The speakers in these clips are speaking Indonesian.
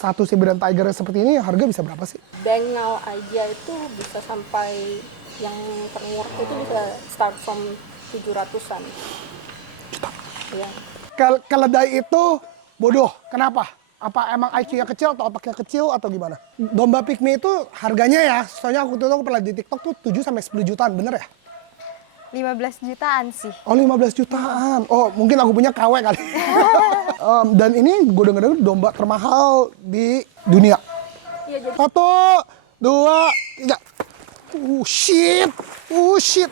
satu Siberian Tiger seperti ini harga bisa berapa sih? Bengal aja itu bisa sampai yang termurah itu bisa start from 700-an. Ya. Keledai itu bodoh. Kenapa? Apa emang IQ-nya kecil atau otaknya kecil atau gimana? Domba pygmy itu harganya ya, soalnya aku tuh pernah di TikTok tuh 7 sampai 10 jutaan, bener ya? 15 jutaan sih. Oh 15 jutaan. Oh mungkin aku punya KW kali. Dan ini gue denger domba termahal di dunia. Iya, jadi 1, 2, 3. Shit. Shit.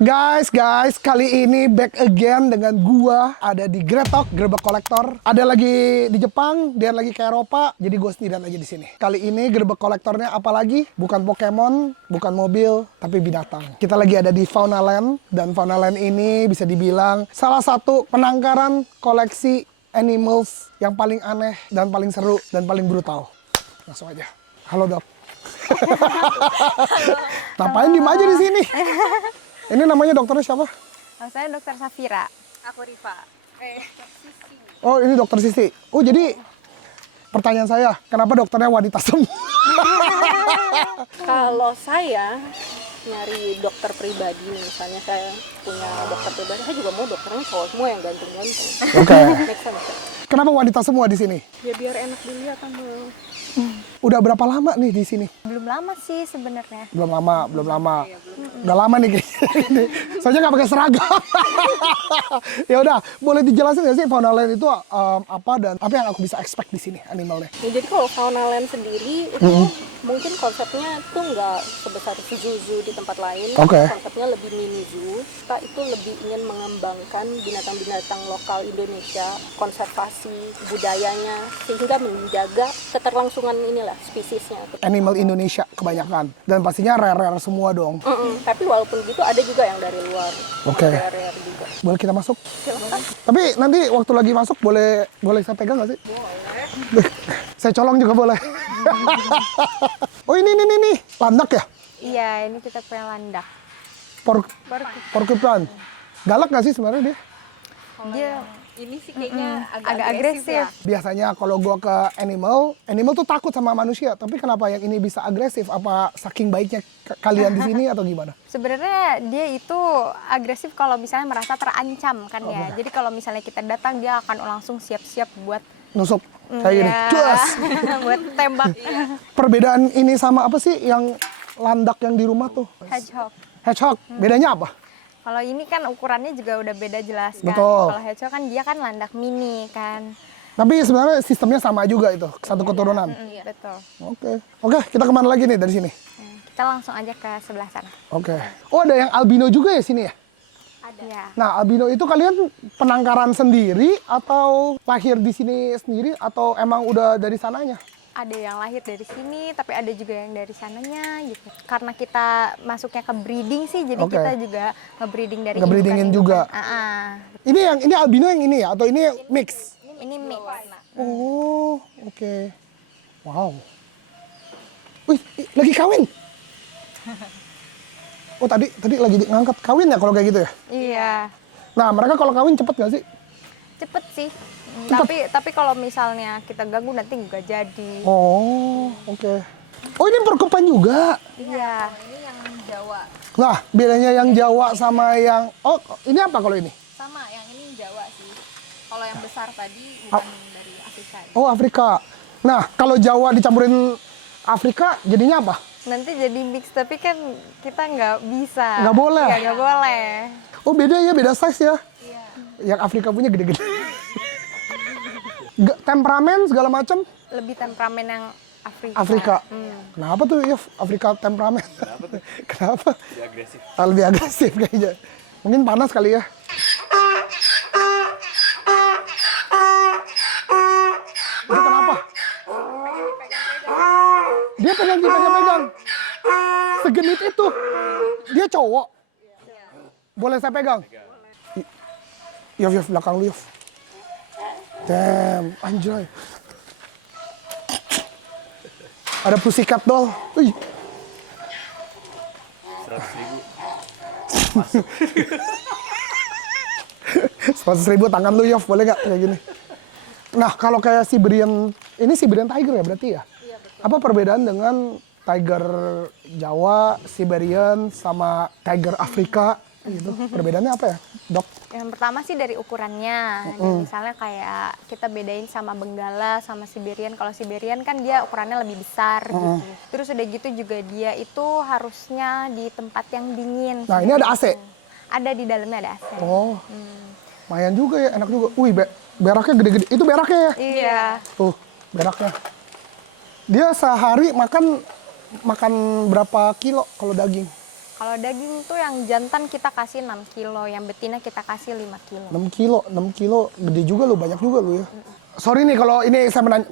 Guys, kali ini back again dengan gua ada di Gretok, Gerbek Kolektor. Ada lagi di Jepang, dia lagi ke Eropa, jadi gue sendirian aja di sini. Kali ini Gerbek Kolektornya apa lagi? Bukan Pokemon, bukan mobil, tapi binatang. Kita lagi ada di Faunaland, dan Faunaland ini bisa dibilang salah satu penangkaran koleksi animals yang paling aneh dan paling seru dan paling brutal. Langsung aja. Halo, Dok. Ngapain diem aja di sini? Ini namanya dokternya siapa? Saya Dokter Safira. aku Riva. Oh, ini dokter Sisi. Oh, jadi pertanyaan saya, kenapa dokternya wanita semua? Kalau saya nyari dokter pribadi, misalnya saya punya dokter pribadi, saya juga mau dokternya cowok semua yang ganteng-ganteng. Oke. Make sense. Kenapa wanita semua di sini? Ya biar enak dilihat sama. Udah berapa lama nih di sini? Belum lama sih sebenarnya. Belum lama. Udah lama nih kayaknya. Soalnya nggak pakai seragam. Ya udah, boleh dijelasin nggak sih Faunaland itu apa dan apa yang aku bisa expect di sini animalnya? Ya, jadi kalau Faunaland sendiri itu mungkin konsepnya tuh nggak sebesar zoo di tempat lain. Oke. Konsepnya lebih mini zoo. Kita itu lebih ingin mengembangkan binatang-binatang lokal Indonesia, konservasi budayanya, sehingga menjaga keterlangsungan inilah spesiesnya. Animal Indonesia kebanyakan dan pastinya rare semua dong. Tapi walaupun gitu ada juga yang dari luar. Oke. Rare juga. Boleh kita masuk? Silakan. Tapi nanti waktu lagi masuk boleh saya pegang nggak sih? Boleh. Saya colong juga boleh. Oh ini landak ya? Iya, ini kita punya landak. Porcupine. Galak nggak sih sebenarnya dia? Dia Ini sih kayaknya agak agresif. Biasanya kalau gua ke animal tuh takut sama manusia. Tapi kenapa yang ini bisa agresif? Apa saking baiknya kalian di sini atau gimana? Sebenarnya dia itu agresif kalau misalnya merasa terancam kan ya. Jadi kalau misalnya kita datang dia akan langsung siap-siap buat Nusuk kayak gini. ya, Cus! buat tembak. Perbedaan ini sama apa sih yang landak yang di rumah tuh? Hedgehog. Hedgehog. Bedanya apa? Kalau ini kan ukurannya juga udah beda jelas kan. Betul. Kalau hedgehog kan dia kan landak mini kan. Tapi sebenarnya sistemnya sama juga itu, satu keturunan. Betul. Oke, kita kemana lagi nih dari sini? Kita langsung aja ke sebelah sana. Oke. Oh ada yang albino juga ya sini ya? Ada. Ya. Nah albino itu kalian penangkaran sendiri atau lahir di sini sendiri atau emang udah dari sananya? Ada yang lahir dari sini, tapi ada juga yang dari sananya gitu. Karena kita masuknya ke breeding sih, jadi Oke. kita juga nge-breeding dari Nge-breedingin juga. Ini albino yang ini ya atau ini mix? Ini mix. Oh, oke. Wow. Wih, lagi kawin. Oh, tadi lagi ngangkat kawin ya kalau kayak gitu ya? Iya, Nah, mereka kalau kawin cepet gak sih? cepet sih. Tapi kalau misalnya kita ganggu nanti nggak jadi. Oh, oke. Oh, ini porcupine juga. Iya. Ini yang Jawa. Nah, bedanya yang Jawa sama yang... Oh, ini apa kalau ini? Sama, yang ini Jawa sih. Kalau yang besar tadi bukan dari Afrika. Ya. Oh, Afrika. Nah, kalau Jawa dicampurin Afrika, jadinya apa? Nanti jadi mix, tapi kan kita nggak bisa. Nggak boleh? Iya, nggak boleh. Oh, beda ya, beda size ya? Iya. Yang Afrika punya gede-gede. Temperamen segala macam Lebih temperamen yang Afrika. Afrika. Kenapa tuh ya Afrika temperamen? Kenapa? Lebih agresif. Lebih agresif kayaknya. Mungkin panas kali ya. Itu kenapa? Dia pengen dipegang-pegang. Segenit itu. Dia cowok. Boleh saya pegang? Yof, belakang lu, Yof. Damn, anjay. Ada pussycat doll. Wih. 100.000. 100.000 tangan lu, Yof. Boleh nggak kayak gini? Nah, kalau kayak Siberian Ini Siberian Tiger ya berarti ya? Iya, betul. Apa perbedaan dengan tiger Jawa, Siberian, sama tiger Afrika gitu? Perbedaannya apa ya, Dok? Yang pertama sih dari ukurannya. Dan misalnya kayak kita bedain sama Benggala sama Siberian. Kalau Siberian kan dia ukurannya lebih besar gitu. Terus udah gitu juga dia itu harusnya di tempat yang dingin. Nah, ini ada AC? Ada di dalamnya ada AC. Oh, lumayan juga ya, enak juga. Wih, beraknya gede-gede. Itu beraknya ya? Iya. Tuh, beraknya. Dia sehari makan berapa kilo kalau daging? Kalau daging tuh yang jantan kita kasih 6 kilo, yang betina kita kasih 5 kilo. 6 kilo, gede juga lu, banyak juga lu ya. Sorry nih kalau ini saya menanya.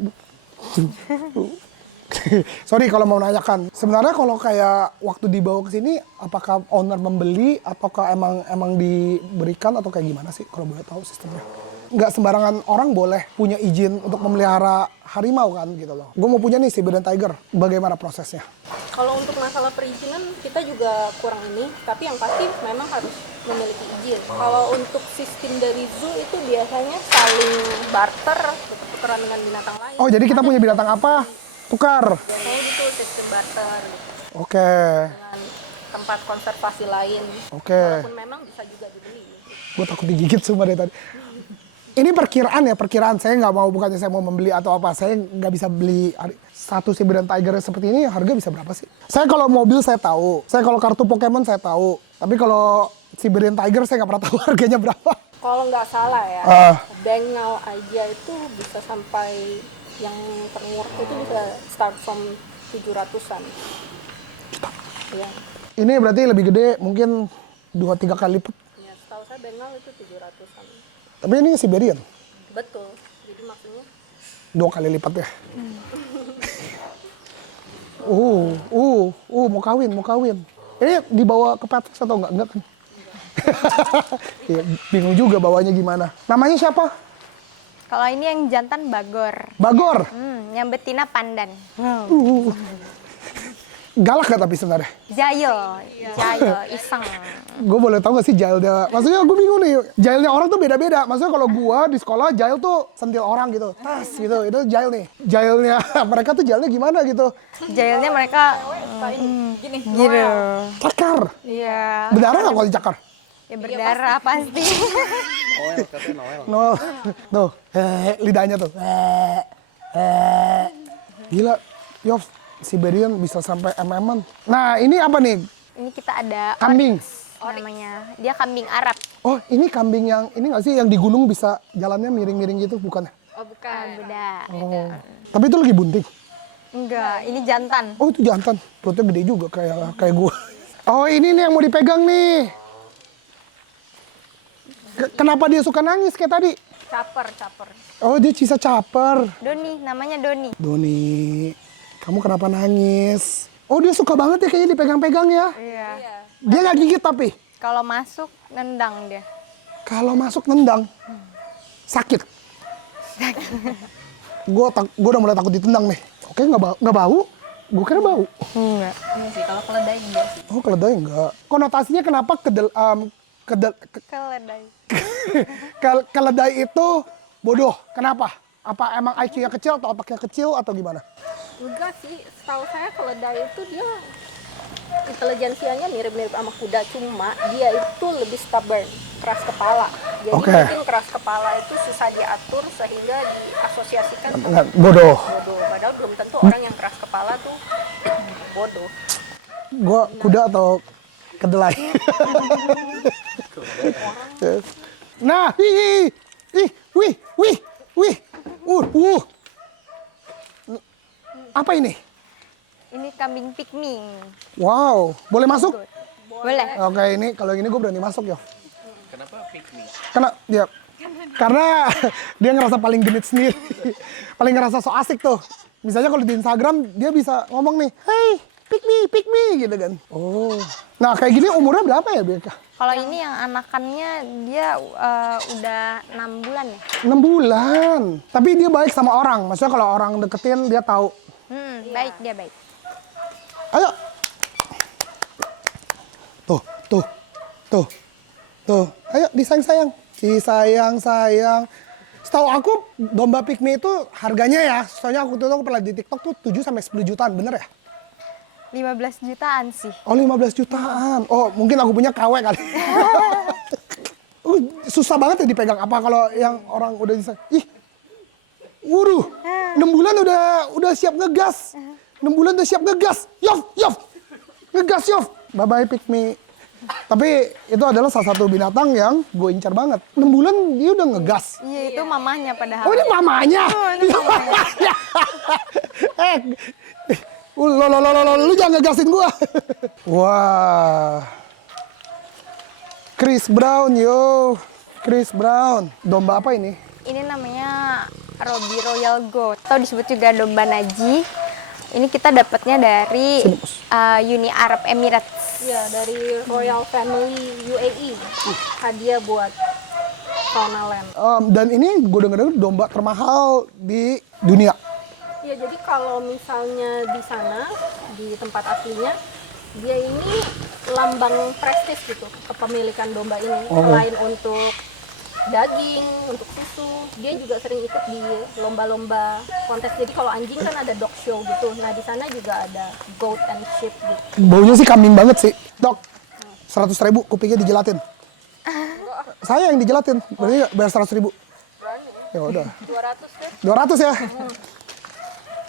Sorry kalau mau menanyakan. Sebenarnya kalau kayak waktu dibawa ke sini, apakah owner membeli ataukah emang diberikan atau kayak gimana sih kalau boleh tahu sistemnya? Nggak sembarangan orang boleh punya izin untuk memelihara harimau kan gitu loh. Gue mau punya nih Siberian Tiger. Bagaimana prosesnya? Kalau untuk masalah perizinan kita juga kurang ini, tapi yang pasti memang harus memiliki izin. Kalau untuk sistem dari zoo itu biasanya saling barter, tukeran dengan binatang lain. Oh, jadi kita punya binatang apa? Tukar. Biasanya gitu sistem barter gitu, Oke. dengan tempat konservasi lain. Oke. Walaupun memang bisa juga dibeli. Gue takut digigit semua dari tadi. Ini perkiraan ya, perkiraan. Saya nggak mau, bukannya saya mau membeli atau apa. Saya nggak bisa beli satu Siberian Tiger seperti ini, harga bisa berapa sih? Saya kalau mobil saya tahu. Saya kalau kartu Pokemon saya tahu. Tapi kalau Siberian Tiger saya nggak pernah tahu harganya berapa. Kalau nggak salah ya, Bengal aja itu bisa sampai yang termurah itu bisa start from 700-an. Ya. Ini berarti lebih gede, mungkin 2-3 kali lipat. Ya, setahu saya Bengal itu 700-an. Tapi ini Siberian, Betul. Jadi maksudnya 2 kali lipat ya. Mau kawin. Ini dibawa ke Petrus atau enggak? Enggak kan? Ya, bingung juga bawanya gimana. Namanya siapa? Kalau ini yang jantan Bagor. Bagor. Yang betina Pandan. Galak gak tapi sebenarnya? Jail, iseng. Gue boleh tahu gak sih jailnya? Maksudnya gue bingung nih, jailnya orang tuh beda-beda. Maksudnya kalau gue di sekolah jail tuh sentil orang gitu, tas gitu, itu jail nih. Jailnya mereka tuh jailnya gimana gitu? Jailnya mereka gini, gitu. Cakar. Iya. Berdarah gak kalau dicakar? Ya berdarah pasti. No, tuh, lidahnya tuh. Gila, Yov, Siberian bisa sampai mm-an. Nah, ini apa nih? Ini kita ada Kambing. namanya. Dia kambing Arab. Oh, ini kambing yang, ini nggak sih yang di gunung bisa jalannya miring-miring gitu, bukan? Oh bukan. Beda. Oh, tapi itu lagi bunting. Enggak, ini jantan. Oh, itu jantan. Perutnya gede juga kayak gua. Oh, ini nih yang mau dipegang nih. Kenapa dia suka nangis kayak tadi? caper. Oh, dia Cisa caper. Doni, namanya Doni. Doni, kamu kenapa nangis? Oh, dia suka banget ya kayaknya dipegang-pegang ya. Iya. Dia nggak gigit tapi. Kalau masuk nendang dia. Kalau masuk nendang, sakit. Gue udah mulai takut ditendang nih. Oke, nggak bau. Gue kira bau. Enggak. Iya sih, kalau keledai enggak sih. Oh, keledai enggak. Konotasinya kenapa Keledai. keledai itu bodoh? Kenapa? Apa emang IQ-nya kecil atau otaknya kecil atau gimana? Enggak sih, setahu saya keledai itu dia intelijensianya mirip-mirip sama kuda, cuma dia itu lebih stubborn, keras kepala. Jadi Oke. mungkin keras kepala itu susah diatur sehingga diasosiasikan Enggak, bodoh. bodoh. Padahal belum tentu orang yang keras kepala tuh bodoh. Gue kuda atau kedelai? Nah, wih. Apa ini? Ini kambing pygmy. Wow, boleh masuk? Boleh. Oke, ini kalau ini gue berani masuk ya. Kenapa pygmy? Karena dia ngerasa paling genit sendiri, paling ngerasa so asik tuh. Misalnya kalau di Instagram dia bisa ngomong nih, hey, pick me, gitu kan. Oh, nah kayak gini umurnya berapa ya Beka? Kalau ini yang anakannya dia udah 6 bulan ya. 6 bulan. Tapi dia baik sama orang. Maksudnya kalau orang deketin dia tahu. Baik, dia baik. Ayo. Tuh. Ayo disayang-sayang. Si sayang. Setahu aku domba pygmy itu harganya ya, soalnya aku pernah di TikTok tuh 7 sampai 10 jutaan, bener ya? 15 jutaan sih. Oh 15 jutaan. Oh mungkin aku punya KW kali. Susah banget ya dipegang. Apa kalau yang orang udah bisa? Ih, wuruh, 6 bulan udah siap ngegas. 6 bulan udah siap ngegas. Yof, ngegas Yof. Bye bye pygmy. Tapi itu adalah salah satu binatang yang gue incar banget. 6 bulan dia udah ngegas. Iya, itu mamahnya padahal. Oh ini mamanya. Itu mamanya. Lu jangan ngegasin gua. Wah. Chris Brown yo. Chris Brown. Domba apa ini? Ini namanya Robbie Royal Goat atau disebut juga domba Naji. Ini kita dapatnya dari Uni Arab Emirates. Ya, dari Royal Family UAE. Hadiah buat Fauna Land. Dan ini gue denger domba termahal di dunia. Ya, jadi kalau misalnya di sana, di tempat aslinya, dia ini lambang prestis gitu, kepemilikan domba ini. Selain untuk daging, untuk susu, dia juga sering ikut di lomba-lomba kontes. Jadi kalau anjing kan ada dog show gitu. Nah, di sana juga ada goat and sheep gitu. Baunya sih kambing banget sih. Dok, 100.000 kupingnya dijelatin. Saya yang dijelatin, berarti bayar 100.000. Ya udah. 200 deh. 200 ya.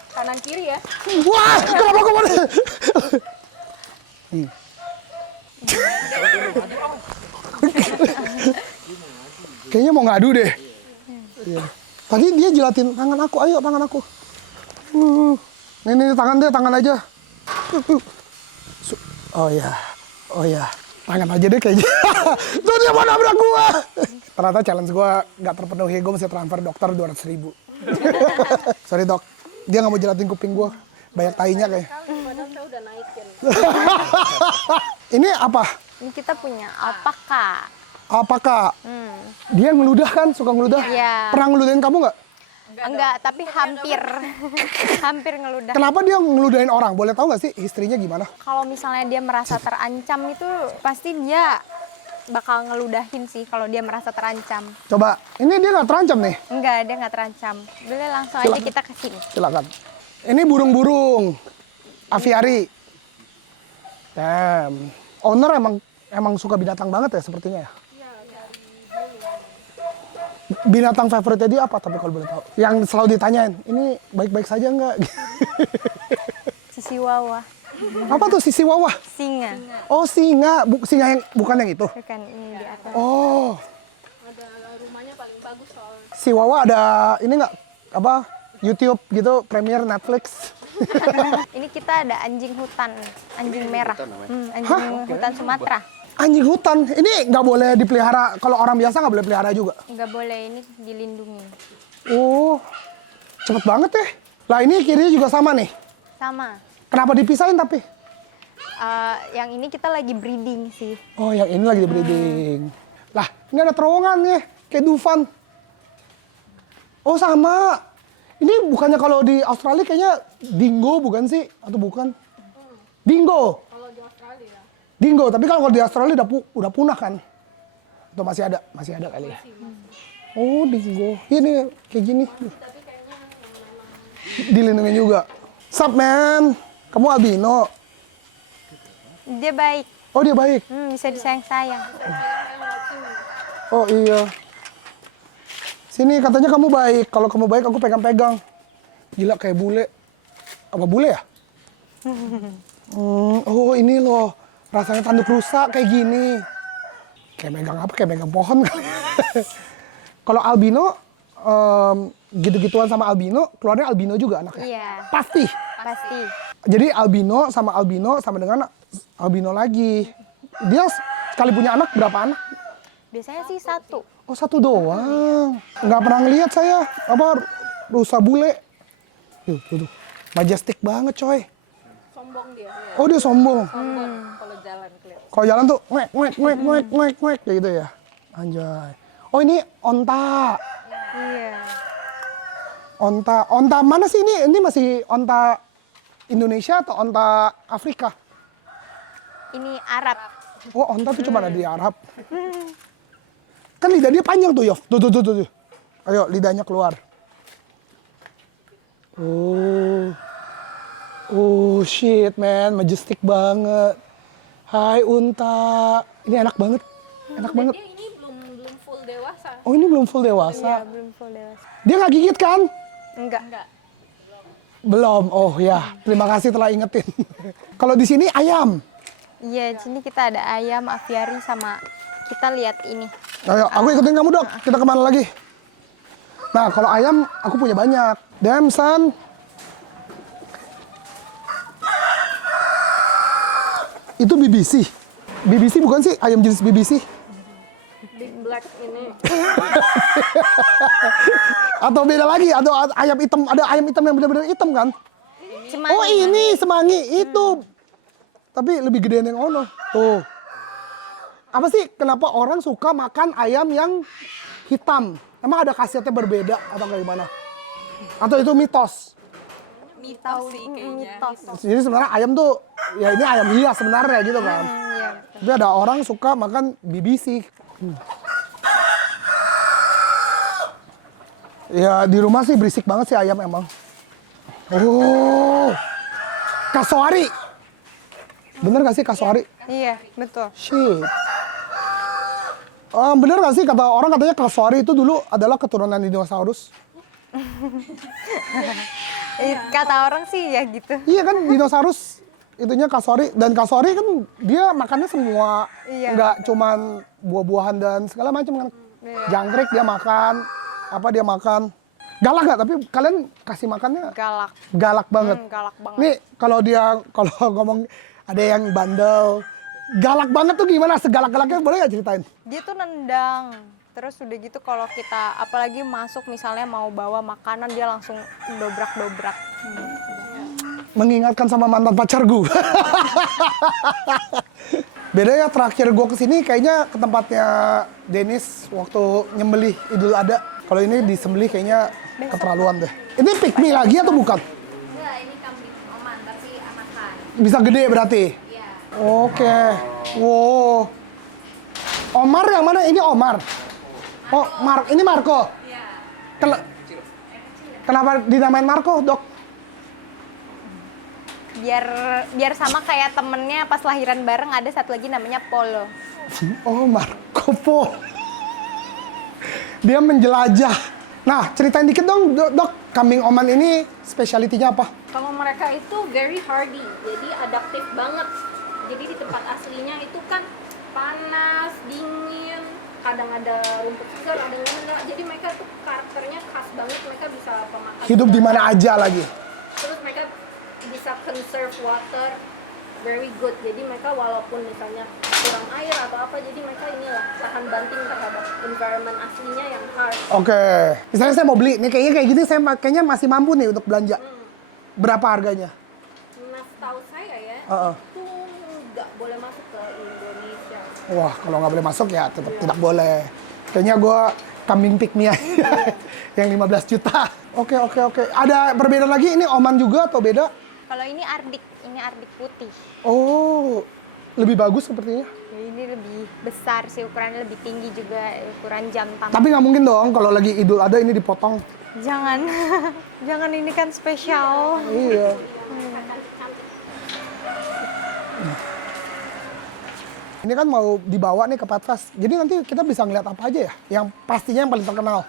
Kanan kiri ya. Wah, kenapa kemana? Kayaknya mau ngadu deh. Iya. Tadi dia jelatin tangan aku, ayo tangan aku. Ini tangan deh, tangan aja. Oh ya, tangan aja deh kayaknya. Tuh dia mau nabrak gua. Ternyata challenge gua nggak terpenuhi, gua mesti transfer dokter 200.000. Sorry dok, dia nggak mau jelatin kuping gua. Banyak tainya kayak. Padahal saya udah naikin. Ini apa? Ini kita punya alpaka. Apakah dia ngeludah kan? Suka ngeludah? Iya. Pernah ngeludahin kamu nggak? Enggak, tapi hampir. Hampir ngeludah. Kenapa dia ngeludahin orang? Boleh tahu nggak sih historinya gimana? Kalau misalnya dia merasa terancam itu pasti dia bakal ngeludahin sih kalau dia merasa terancam. Coba, ini dia nggak terancam nih? Enggak, dia nggak terancam. Boleh langsung aja kita ke sini. Silakan. Ini burung-burung aviari. Damn. Owner emang suka binatang banget ya sepertinya ya? Binatang favoritnya dia apa tapi kalau boleh tahu? Yang selalu ditanyain, ini baik-baik saja nggak? Sisi wawa. Apa tuh sisi wawah? Singa. Oh singa, singa yang bukan yang itu. Bukan ini di atas. Oh, Ada rumahnya paling bagus soalnya. si Wawa ada ini nggak apa YouTube gitu, Premier Netflix. Ini kita ada anjing hutan, anjing merah. Anjing hutan Sumatera. Anjing hutan, ini nggak boleh dipelihara. Kalau orang biasa nggak boleh pelihara juga. Nggak boleh, ini dilindungi. Oh, cepet banget ya. Lah ini kirinya juga sama nih. Sama. Kenapa dipisahin tapi? Yang ini kita lagi breeding sih. Oh, yang ini lagi di breeding. Lah, ini ada terowongan nih, kayak Dufan. Oh, sama. Ini bukannya kalau di Australia kayaknya dingo bukan sih? Atau bukan? Dingo. Kalau di Australia. Dingo, tapi kalau di Australia udah punah kan? Atau masih ada? Masih ada kali ya? Oh, dingo. Ini kayak gini. Dilindungi juga. Sup, man? Kamu albino? Dia baik. Oh, dia baik. Bisa disayang-sayang. Oh, iya. Sini katanya kamu baik. Kalau kamu baik, aku pegang-pegang. Gila, kayak bule. Apa bule ya? Oh, ini loh. Rasanya tanduk rusak kayak gini. Kayak megang apa? Kayak megang pohon. Kalau albino, gitu-gituan sama albino, keluarnya albino juga anaknya? Iya. Pasti? Pasti. Jadi albino sama dengan albino lagi. Dia sekali punya anak, berapa anak? Biasanya sih satu. Oh, satu doang. Nggak pernah ngeliat saya. Apa, rusa bule. Tuh. Majestic banget, coy. Sombong dia. Oh, dia sombong. Sombong kalau jalan kelihatan. Kalau jalan tuh, ngek, kayak gitu ya. Anjay. Oh, ini onta. Iya. Onta mana sih ini? Ini masih onta Indonesia atau onta Afrika? Ini Arab. Oh, onta tuh cuma ada di Arab. Kan lidah dia panjang tuh, Yof. Tuh. Ayo, lidahnya keluar. Oh shit man, majestic banget. Hai unta. Ini enak banget. Enak banget. Dia ini belum full dewasa. Oh ini belum full Iya, dewasa. belum full dewasa. Dia nggak gigit kan? Enggak. Belum. Oh ya, terima kasih telah ingetin. Kalau di sini ayam. Iya, di sini kita ada ayam, aviari, sama kita lihat ini. Ayo, aku ikutin kamu dok. Kita kemana lagi? Nah, kalau ayam aku punya banyak. Damson. Itu BBC. BBC bukan sih? Ayam jenis BBC? Big black ini. Atau beda lagi? Atau ayam hitam? Ada ayam hitam yang benar-benar hitam kan? Semanggi. Oh ini semanggi itu. Tapi lebih gedean yang ono. Tuh. Apa sih kenapa orang suka makan ayam yang hitam? Emang ada khasiatnya berbeda atau kayak gimana? Atau itu mitos? Mitos sih kayaknya. Mitos. Jadi sebenarnya ayam tuh ya ini ayam hias sebenarnya gitu kan. Iya. Tapi ada orang suka makan BBC. Ya di rumah sih berisik banget sih ayam emang. Oh, kasuari. Bener gak sih kasuari? Iya, betul. Shit. Bener gak sih kata orang katanya kasuari itu dulu adalah keturunan dinosaurus? Kata orang sih ya gitu. Iya kan dinosaurus itunya kasuari dan kasuari kan dia makannya semua, Iya. nggak cuman buah-buahan dan segala macam kan. Iya. Jangkrik dia makan, apa dia makan. Galak nggak? Tapi kalian kasih makannya Galak. galak banget. Galak banget. Nih kalau ngomong ada yang bandel, galak banget tuh gimana? Segalak-galaknya boleh nggak ceritain? Dia tuh nendang. Terus udah gitu kalau kita apalagi masuk misalnya mau bawa makanan dia langsung dobrak-dobrak. Mengingatkan sama mantan pacarku. Beda ya terakhir gue kesini kayaknya ke tempatnya Dennis waktu nyembelih Idul Adha. Kalau ini disembelih kayaknya keterlaluan deh. Ini pick me lagi atau bukan? Enggak, ini kambing oman tapi anakan. Bisa gede berarti? Iya. Oke. Wow. Omar yang mana? Ini Omar. Oh, ini Marco. Iya. Kenapa dinamain Marco, Dok? Biar sama kayak temennya pas lahiran bareng ada satu lagi namanya Polo. Oh, Marco Polo. Dia menjelajah. Nah, ceritain dikit dong, Dok. Kambing Oman ini spesialitinya apa? Kalau mereka itu very hardy, jadi adaptif banget. Jadi di tempat aslinya itu kan panas, dingin, kadang ada rumput segar, ada enggak. Jadi mereka tuh karakternya khas banget, mereka bisa pemakan. Hidup di mana aja lagi. Terus mereka bisa conserve water very good. Jadi mereka walaupun misalnya kurang air atau apa, jadi mereka inilah tahan banting terhadap environment aslinya yang harsh. Oke. Misalnya saya mau beli, nih kayaknya kayak gini saya kayaknya masih mampu nih untuk belanja. Berapa harganya? Nah, setahu saya ya, Heeh. itu nggak boleh masuk ke Indonesia. Wah, kalau nggak boleh masuk ya tetap tidak boleh. Kayaknya gue kambing pick me aja. Yang 15 juta. Oke. Ada perbedaan lagi, ini Oman juga atau beda? Kalau ini Arctic putih. Oh, lebih bagus sepertinya. Ya, ini lebih besar sih, ukurannya lebih tinggi juga, ukuran jantan. Tapi nggak mungkin dong kalau lagi Idul Adha ini dipotong. Jangan, jangan, ini kan spesial. Iya. Ini kan mau dibawa nih ke Patras. Jadi nanti kita bisa ngeliat apa aja ya? Yang pastinya yang paling terkenal.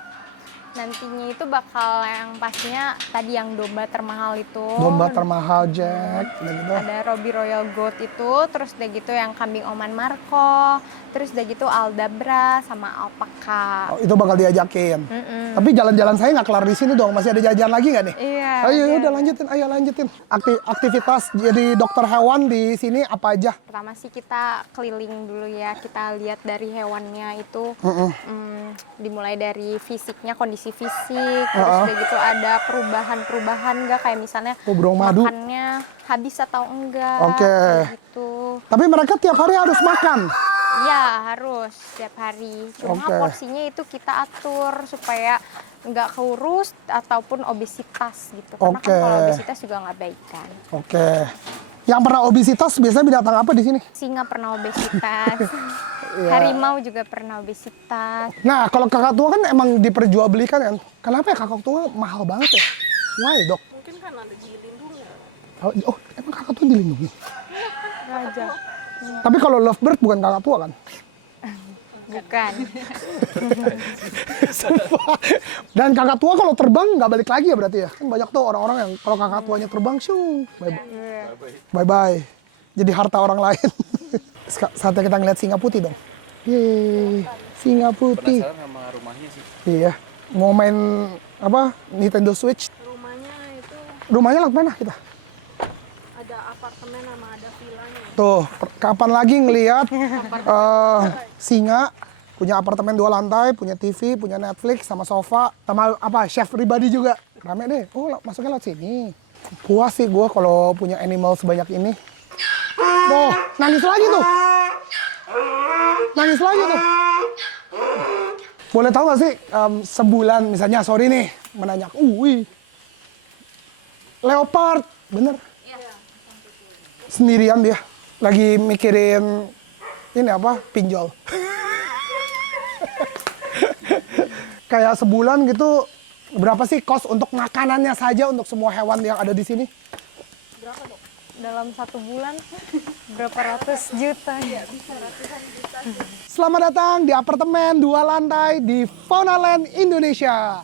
Nantinya itu bakal yang pastinya tadi yang domba termahal itu. Domba termahal Jack, udah gitu. Ada Robbie Royal Goat itu, terus udah gitu yang kambing Oman Marco, terus udah gitu Aldabra sama Alpaka. Oh, itu bakal diajakin. Tapi jalan-jalan saya nggak kelar di sini dong. Masih ada jajan lagi nggak nih? Iya. Ayo udah lanjutin, ayo lanjutin. Aktivitas jadi dokter hewan di sini apa aja? Pertama sih kita keliling dulu ya, kita lihat dari hewannya itu, dimulai dari fisiknya, kondisi fisik, terus udah gitu ada perubahan-perubahan nggak, kayak misalnya Burung madu. makannya habis atau enggak, Oke. kayak gitu. Tapi mereka tiap hari harus makan. Ya harus setiap hari, cuma Oke. porsinya itu kita atur supaya nggak kurus ataupun obesitas gitu, karena Oke. kan kalau obesitas juga nggak baik kan. Oke. Yang pernah obesitas biasanya binatang apa di sini? Singa pernah obesitas. Iya. Harimau juga pernah obesitas. Nah, kalau kakak tua kan emang diperjualbelikan kan. Kenapa ya kakak tua mahal banget ya? Why, Dok? Mungkin kan ada dilindungi. Oh, emang kakak tua dilindungi? Raja. Tapi kalau lovebird bukan kakak tua kan? Bukan. Sumpah. Dan kakak tua kalau terbang nggak balik lagi ya berarti ya? Kan banyak tuh orang-orang yang kalau kakak tuanya terbang, syung, bye-bye. Jadi harta orang lain. Saatnya kita ngeliat singa putih dong. Yeay, singa putih. Penasaran sama rumahnya sih. Iya, mau main apa? Nintendo Switch. Rumahnya itu Rumahnya lewat mana kita? ada apartemen sama ada villanya. Tuh, kapan lagi ngelihat singa punya apartemen 2 lantai, punya TV, punya Netflix, sama sofa, sama apa chef pribadi juga. Rame deh. Oh, masuknya lewat sini. Puas sih gue kalau punya animal sebanyak ini. Tuh, nangis lagi tuh. Nangis lagi tuh. Boleh tahu gak sih sebulan misalnya, sorry nih, menanyak, wih, leopard, bener? Sendirian dia, lagi mikirin ini apa, pinjol. Kayak sebulan gitu, berapa sih kos untuk makanannya saja untuk semua hewan yang ada di sini? Dalam 1 bulan berapa ratus juta ya? Selamat datang di apartemen 2 lantai di Faunaland Indonesia.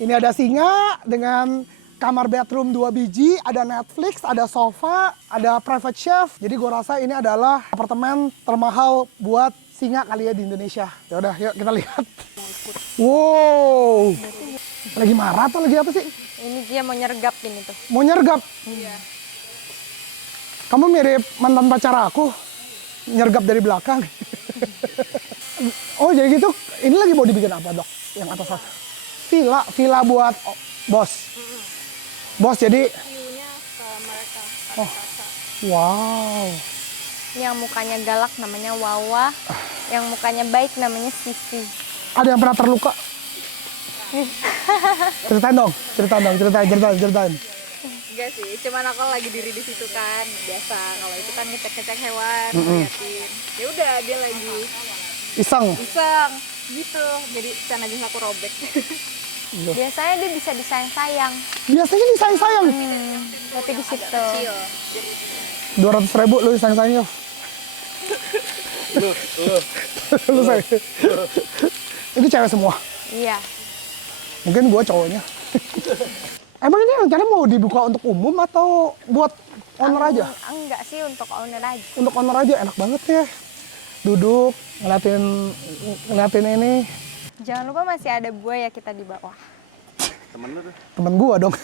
Ini ada singa dengan kamar bedroom 2 biji, ada Netflix, ada sofa, ada private chef. Jadi gue rasa ini adalah apartemen termahal buat singa kali ya di Indonesia. Ya udah, yuk kita lihat. Wow. Lagi marah atau lagi apa sih? Ini dia mau nyergap ini tuh. Mau nyergap? Iya. Kamu mirip mantan pacar aku. Nyergap dari belakang. Oh jadi gitu, ini lagi mau dibikin apa dok? Yang atas atas? Villa buat bos. Bos jadi. View-nya ke mereka. Oh, wow. Yang mukanya galak namanya Wawa, yang mukanya baik namanya Sisi. Ada yang pernah terluka? Ceritain. Enggak sih, cuman aku lagi diri di situ kan, biasa. Kalau itu kan ngecek-ngecek hewan, ngeliatin. Ya udah dia lagi Iseng. iseng gitu. Jadi sana aja aku robek. Biasanya dia bisa disayang-sayang. Biasanya disayang-sayang. Tapi di situ. Kecil. 200.000 lu disayang-sayang. Lu sayang. Itu cewek semua. Iya. Mungkin gua cowoknya. Emang ini rencana mau dibuka untuk umum atau buat owner aja? Enggak sih, untuk owner aja. Untuk owner aja enak banget ya. Duduk, ngeliatin ini. Jangan lupa masih ada buaya kita di bawah. Temen lu tuh. Temen gua dong.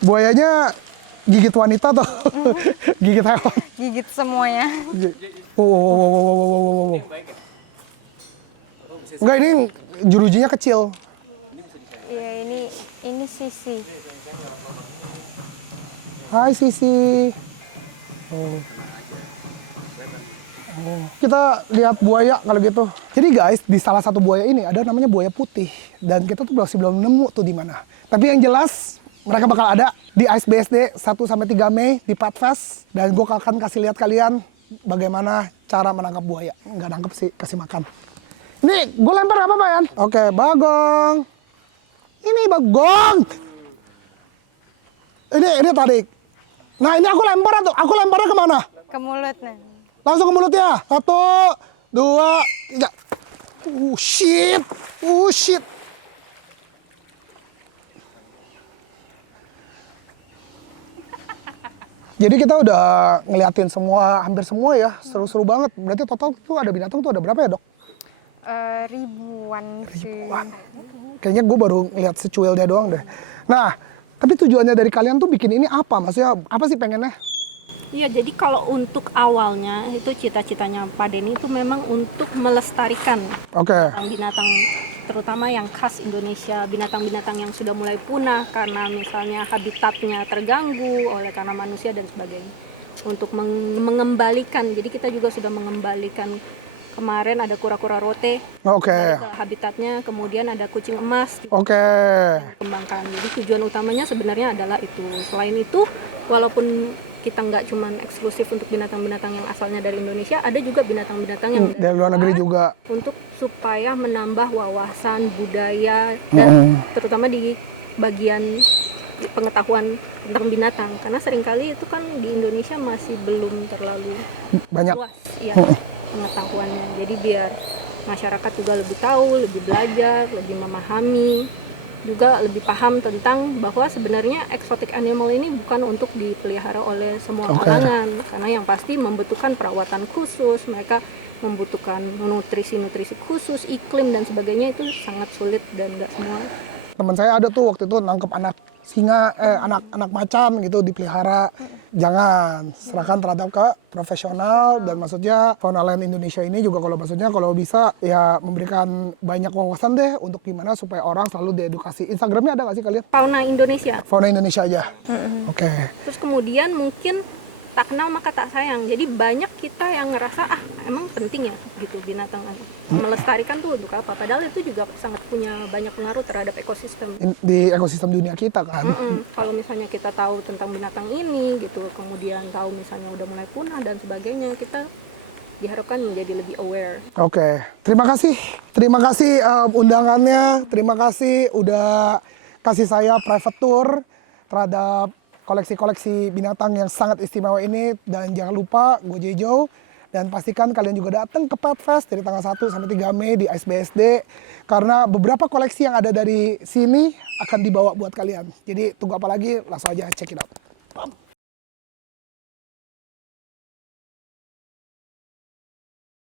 Buayanya gigit wanita tuh. Gigit hewan. Gigit semuanya. Wow. Enggak, ini jerujinya kecil. Iya, ini Sisi. Hai Sisi. Oh. Kita lihat buaya kalau gitu. Jadi guys, di salah satu buaya ini ada namanya buaya putih. Dan kita tuh masih belum nemu tuh di mana. Tapi yang jelas mereka bakal ada di Ice BSD 1-3 Mei di Padfest. Dan gue akan kasih lihat kalian bagaimana cara menangkap buaya. Nggak nangkep sih, kasih makan. Ini gue lempar apa Pak Yan? Oke, Bagong. Ini Bagong. Ini tarik. Nah ini aku lempar atau aku lemparnya kemana? Ke mulut nih. Langsung ke mulutnya. 1, 2, 3. Shit. Shit. Jadi kita udah ngeliatin semua, hampir semua ya. Seru-seru banget. Berarti total tuh ada binatang tuh ada berapa ya dok? Ribuan sih. Kayaknya gue baru ngeliat secuilnya doang deh. Nah, tapi tujuannya dari kalian tuh bikin ini apa? Maksudnya apa sih pengennya? Iya, jadi kalau untuk awalnya itu cita-citanya Pak Denny itu memang untuk melestarikan Oke. binatang terutama yang khas Indonesia, binatang-binatang yang sudah mulai punah karena misalnya habitatnya terganggu oleh karena manusia dan sebagainya. Untuk mengembalikan, jadi kita juga sudah mengembalikan. Kemarin ada kura-kura rote Oke. ke habitatnya, kemudian ada kucing emas Oke. kembangkan. Jadi tujuan utamanya sebenarnya adalah itu. Selain itu, walaupun kita nggak cuman eksklusif untuk binatang-binatang yang asalnya dari Indonesia, ada juga binatang-binatang yang Dari luar negeri juga. untuk supaya menambah wawasan budaya dan terutama di bagian pengetahuan tentang binatang, karena seringkali itu kan di Indonesia masih belum terlalu Banyak. luas ya pengetahuannya. Jadi biar masyarakat juga lebih tahu, lebih belajar, lebih memahami, juga lebih paham tentang bahwa sebenarnya exotic animal ini bukan untuk dipelihara oleh semua Oke. kalangan, karena yang pasti membutuhkan perawatan khusus, mereka membutuhkan nutrisi-nutrisi khusus, iklim dan sebagainya, itu sangat sulit dan nggak semua. Teman saya ada tuh waktu itu nangkep anak singa, anak macan gitu dipelihara. Jangan, serahkan terhadap ke profesional. Dan maksudnya Fauna Land Indonesia ini juga kalau bisa ya memberikan banyak wawasan deh untuk gimana supaya orang selalu diedukasi. Instagramnya ada nggak sih kalian? Fauna Indonesia. Fauna Indonesia aja. Oke. Terus kemudian mungkin tak kenal maka tak sayang. Jadi banyak kita yang ngerasa emang penting ya gitu binatang melestarikan tuh untuk apa? Padahal itu juga sangat punya banyak pengaruh terhadap ekosistem. Di ekosistem dunia kita kan. Kalau misalnya kita tahu tentang binatang ini gitu, kemudian tahu misalnya udah mulai punah dan sebagainya, kita diharapkan menjadi lebih aware. Oke, terima kasih undangannya, terima kasih udah kasih saya private tour terhadap koleksi-koleksi binatang yang sangat istimewa ini. Dan jangan lupa Go Jejo, dan pastikan kalian juga datang ke Pet Fest dari tanggal 1 sampai 3 Mei di ISBSD, karena beberapa koleksi yang ada dari sini akan dibawa buat kalian. Jadi tunggu apa lagi, langsung aja check it out.